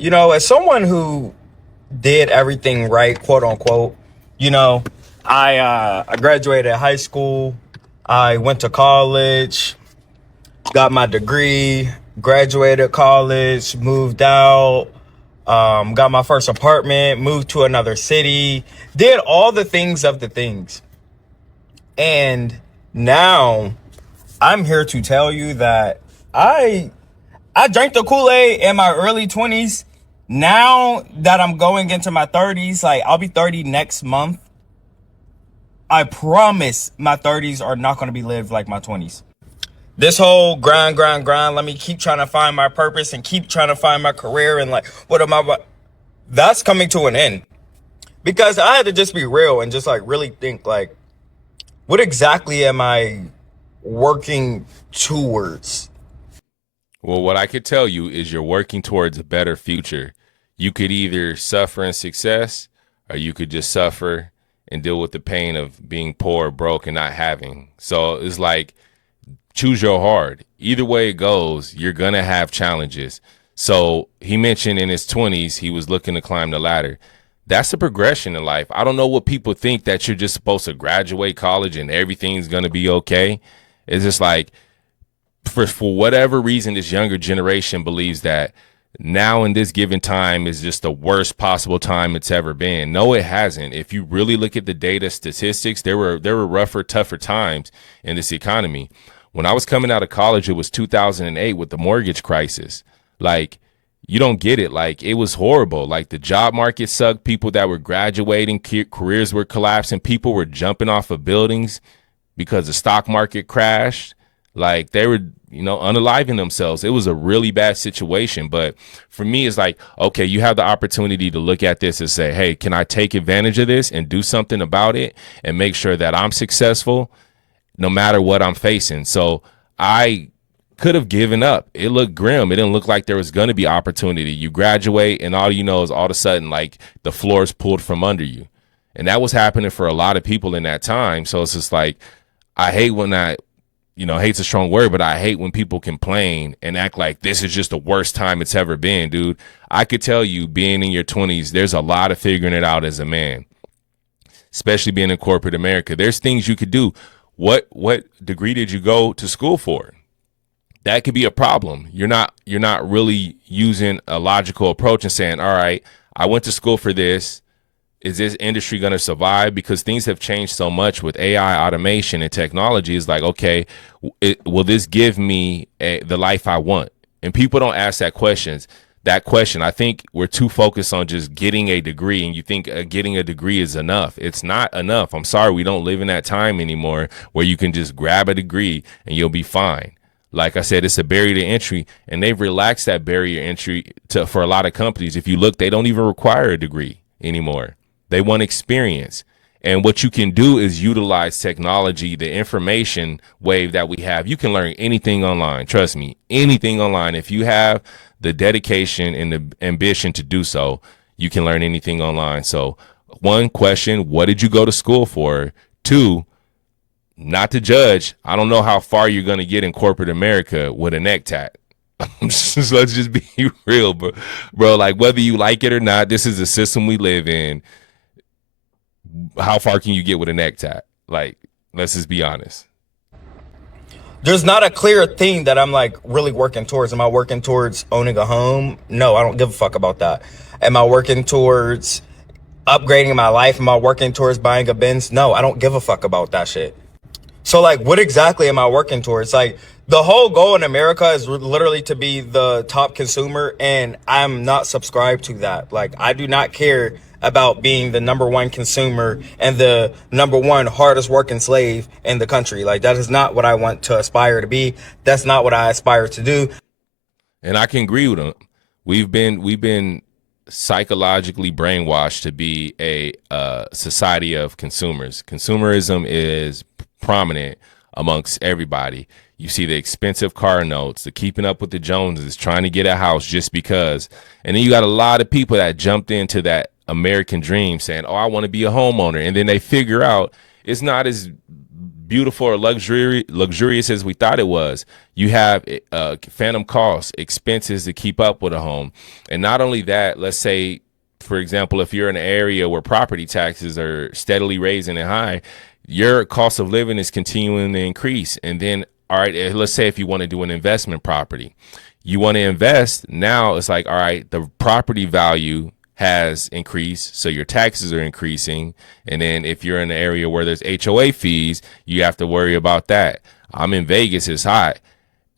As someone who did everything right, quote unquote, you know, I graduated high school, I went to college, got my degree, graduated college, moved out, got my first apartment, moved to another city, did all the things of the things. And now I'm here to tell you that I I drank the Kool-Aid in my early 20s. Now that I'm going into my 30s, like I'll be 30 next month. I promise my 30s are not going to be lived like my 20s. This whole grind, let me keep trying to find my purpose and keep trying to find my career and like, what am I, that's coming to an end. Because I had to just be real and just like really think like, what exactly am I working towards? Well, what I could tell you is you're working towards a better future. You could either suffer in success or you could just suffer and deal with the pain of being poor, broke, and not having. So it's like choose your hard. Either way it goes, you're going to have challenges. So he mentioned in his 20s, he was looking to climb the ladder. That's a progression in life. I don't know what people think that you're just supposed to graduate college and everything's going to be okay. It's just like, for whatever reason, this younger generation believes that now in this given time is just the worst possible time it's ever been. No, it hasn't. If you really look at the data statistics, there were rougher, tougher times in this economy. When I was coming out of college, it was 2008 with the mortgage crisis. Like, you don't get it. Like, it was horrible. Like, the job market sucked. People that were graduating, careers were collapsing. People were jumping off of buildings because the stock market crashed. Like, they were, unaliving themselves. It was a really bad situation. But for me, it's like, okay, you have the opportunity to look at this and say, hey, can I take advantage of this and do something about it and make sure that I'm successful no matter what I'm facing? So I could have given up. It looked grim. It didn't look like there was going to be opportunity. You graduate and all you know is all of a sudden, like, the floor is pulled from under you. And that was happening for a lot of people in that time. So it's just like, I hate when hate's a strong word, but I hate when people complain and act like this is just the worst time it's ever been, dude. I could tell you, being in your 20s, there's a lot of figuring it out as a man, especially being in corporate America. There's things you could do. What degree did you go to school for? That could be a problem. You're not really using a logical approach and saying, all right, I went to school for this. Is this industry going to survive? Because things have changed so much with AI, automation, and technology. It's like, okay, will this give me the life I want? And people don't ask that question. I think we're too focused on just getting a degree, and you think getting a degree is enough. It's not enough. I'm sorry, we don't live in that time anymore where you can just grab a degree and you'll be fine. Like I said, it's a barrier to entry, and they've relaxed that barrier entry for a lot of companies. If you look, they don't even require a degree anymore. They want experience. And what you can do is utilize technology, the information wave that we have. You can learn anything online. Trust me, anything online. If you have the dedication and the ambition to do so, you can learn anything online. So, one question, what did you go to school for? Two, not to judge, I don't know how far you're going to get in corporate America with a neck tat. So let's just be real, bro. Like, whether you like it or not, this is the system we live in. How far can you get with a neck tat? Like, let's just be honest. There's not a clear thing that I'm like really working towards. Am I working towards owning a home? No, I don't give a fuck about that. Am I working towards upgrading my life? Am I working towards buying a Benz? No, I don't give a fuck about that shit. So like, what exactly am I working towards? Like, the whole goal in America is literally to be the top consumer, and I'm not subscribed to that. Like, I do not care about being the number one consumer and the number one hardest working slave in the country. Like, that is not what I want to aspire to be. That's not what I aspire to do. And I can agree with him. We've been psychologically brainwashed to be a society of consumers. Consumerism is prominent amongst everybody. You see the expensive car notes, the keeping up with the Joneses, trying to get a house just because. And then you got a lot of people that jumped into that American dream saying, oh, I want to be a homeowner. And then they figure out it's not as beautiful or luxurious as we thought it was. You have phantom costs, expenses to keep up with a home. And not only that, let's say, for example, if you're in an area where property taxes are steadily raising and high, your cost of living is continuing to increase. And then, all right, let's say if you want to do an investment property, you want to invest, now it's like, all right, the property value has increased, so your taxes are increasing. And then if you're in an area where there's HOA fees, you have to worry about that. I'm in Vegas, it's hot.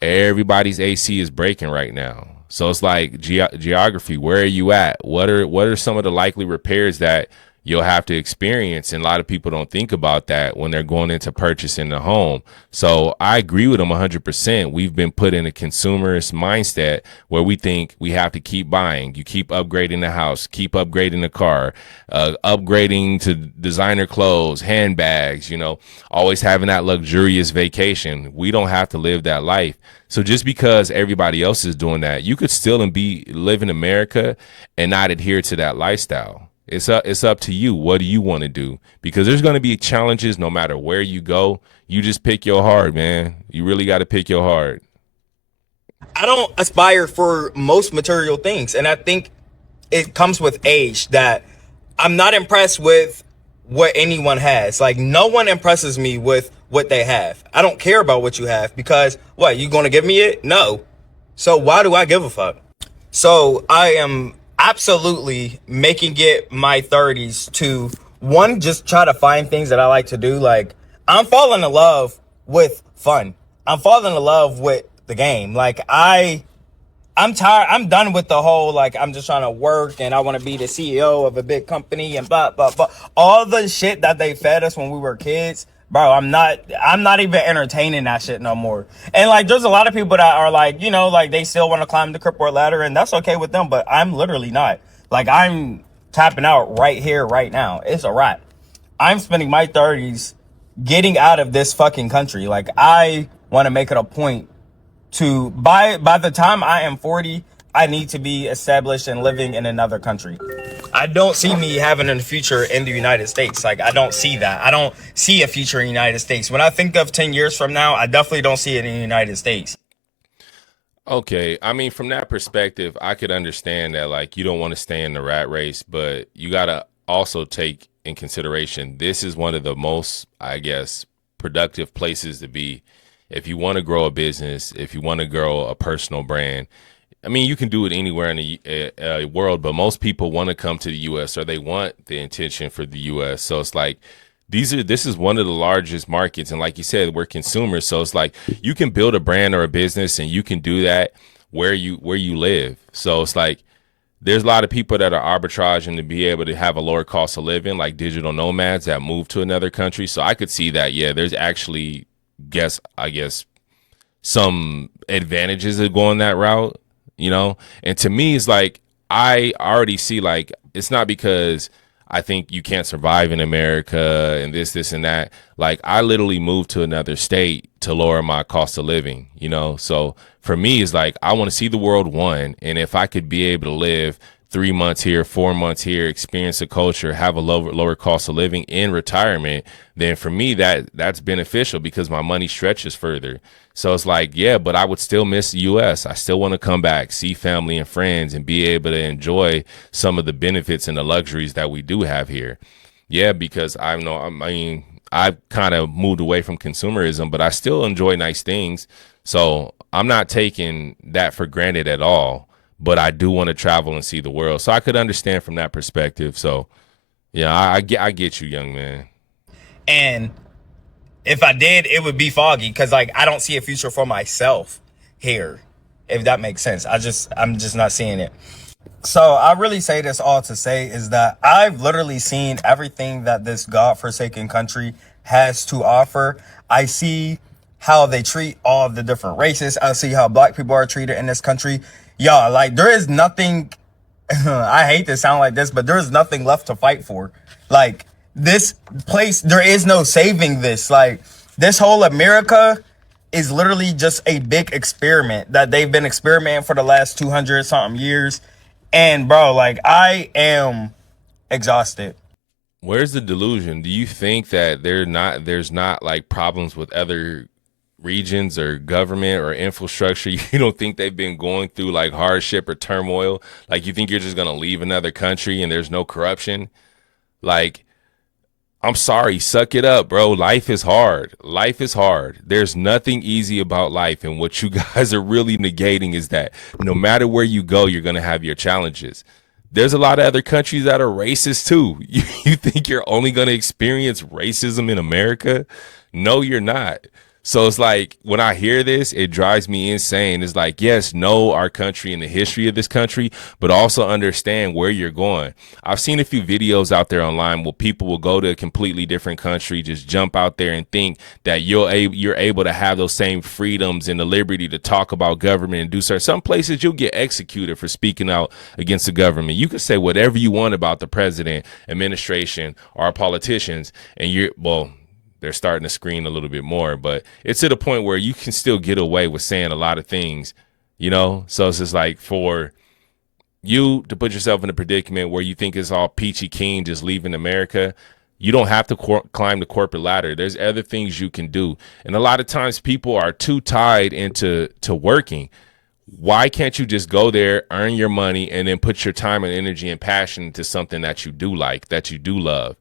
Everybody's AC is breaking right now. So it's like geography, where are you at? What are some of the likely repairs that you'll have to experience? And a lot of people don't think about that when they're going into purchasing the home. So I agree with them 100%. We've been put in a consumerist mindset where we think we have to keep buying. You keep upgrading the house, keep upgrading the car, upgrading to designer clothes, handbags, always having that luxurious vacation. We don't have to live that life. So just because everybody else is doing that, you could still live in America and not adhere to that lifestyle. It's up to you. What do you want to do? Because there's going to be challenges no matter where you go. You just pick your heart, man. You really got to pick your heart. I don't aspire for most material things. And I think it comes with age that I'm not impressed with what anyone has. Like, no one impresses me with what they have. I don't care about what you have because what, you going to give me it? No. So why do I give a fuck? So I am absolutely making it my 30s to one, just try to find things that I like to do. Like, I'm falling in love with fun. I'm falling in love with the game. Like, I'm tired. I'm done with the whole, like, I'm just trying to work and I want to be the CEO of a big company and blah, blah, blah. All the shit that they fed us when we were kids, bro, I'm not even entertaining that shit no more. And like, there's a lot of people that are like, like they still want to climb the Cripple ladder, and that's okay with them, but I'm literally not. Like, I'm tapping out right here, right now. It's a wrap. I'm spending my 30s getting out of this fucking country. Like, I want to make it a point to, by the time I am 40, I need to be established and living in another country. I don't see me having a future in the United States. Like, I don't see that. I don't see a future in the United States. When I think of 10 years from now, I definitely don't see it in the United States. Okay, I mean, from that perspective, I could understand that, like, you don't want to stay in the rat race, but you got to also take in consideration, this is one of the most, I guess, productive places to be if you want to grow a business, if you want to grow a personal brand. I mean, you can do it anywhere in the world, but most people want to come to the U.S. or they want the intention for the U.S. So it's like, this is one of the largest markets. And like you said, we're consumers. So it's like, you can build a brand or a business and you can do that where you live. So it's like, there's a lot of people that are arbitraging to be able to have a lower cost of living, like digital nomads that move to another country. So I could see that. Yeah, there's actually, I guess some advantages of going that route. And to me, it's like, I already see, like, it's not because I think you can't survive in America and this and that. Like, I literally moved to another state to lower my cost of living, So for me, it's like, I want to see the world, one. And if I could be able to live 3 months here, 4 months here, experience the culture, have a lower cost of living in retirement, then for me, that's beneficial because my money stretches further. So it's like, yeah, but I would still miss the U.S. I still want to come back, see family and friends, and be able to enjoy some of the benefits and the luxuries that we do have here. Yeah, because I've kind of moved away from consumerism, but I still enjoy nice things. So I'm not taking that for granted at all, but I do want to travel and see the world. So I could understand from that perspective. So, yeah, I get you, young man. And if I did, it would be foggy because, like, I don't see a future for myself here, if that makes sense. I'm just not seeing it. So I really say this all to say is that I've literally seen everything that this godforsaken country has to offer. I see how they treat all the different races. I see how black people are treated in this country. Y'all, like, there is nothing, I hate to sound like this, but there is nothing left to fight for. Like, this place, there is no saving this. Like, this whole America is literally just a big experiment that they've been experimenting for the last 200 something years. And bro, like, I am exhausted. Where's the delusion? Do you think that there's not like problems with other regions or government or infrastructure? You don't think they've been going through like hardship or turmoil? Like you think you're just gonna leave another country and there's no corruption? Like, I'm sorry, suck it up, bro. Life is hard. Life is hard. There's nothing easy about life. And what you guys are really negating is that no matter where you go, you're going to have your challenges. There's a lot of other countries that are racist too. You think you're only going to experience racism in America? No, you're not. So it's like when I hear this, it drives me insane. It's like, yes, know our country and the history of this country, but also understand where you're going. I've seen a few videos out there online where people will go to a completely different country, just jump out there and think that you're able to have those same freedoms and the liberty to talk about government and do certain. Some places you'll get executed for speaking out against the government. You can say whatever you want about the president, administration, or politicians, and they're starting to screen a little bit more, but it's to the point where you can still get away with saying a lot of things, you know? So it's just like for you to put yourself in a predicament where you think it's all peachy keen just leaving America. You don't have to climb the corporate ladder. There's other things you can do. And a lot of times people are too tied into working. Why can't you just go there, earn your money, and then put your time and energy and passion into something that you do like, that you do love?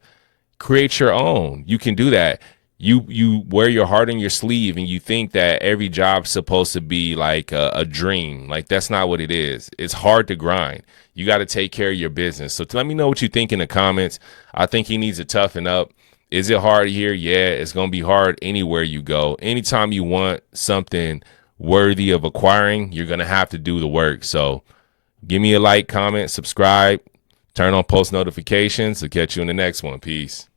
Create your own. You can do that. You wear your heart on your sleeve and you think that every job's supposed to be like a dream. Like that's not what it is. It's hard to grind. You got to take care of your business. So let me know what you think in the comments. I think he needs to toughen up. Is it hard here? Yeah, it's going to be hard anywhere you go. Anytime you want something worthy of acquiring, you're going to have to do the work. So give me a like, comment, subscribe, turn on post notifications. I'll catch you in the next one. Peace.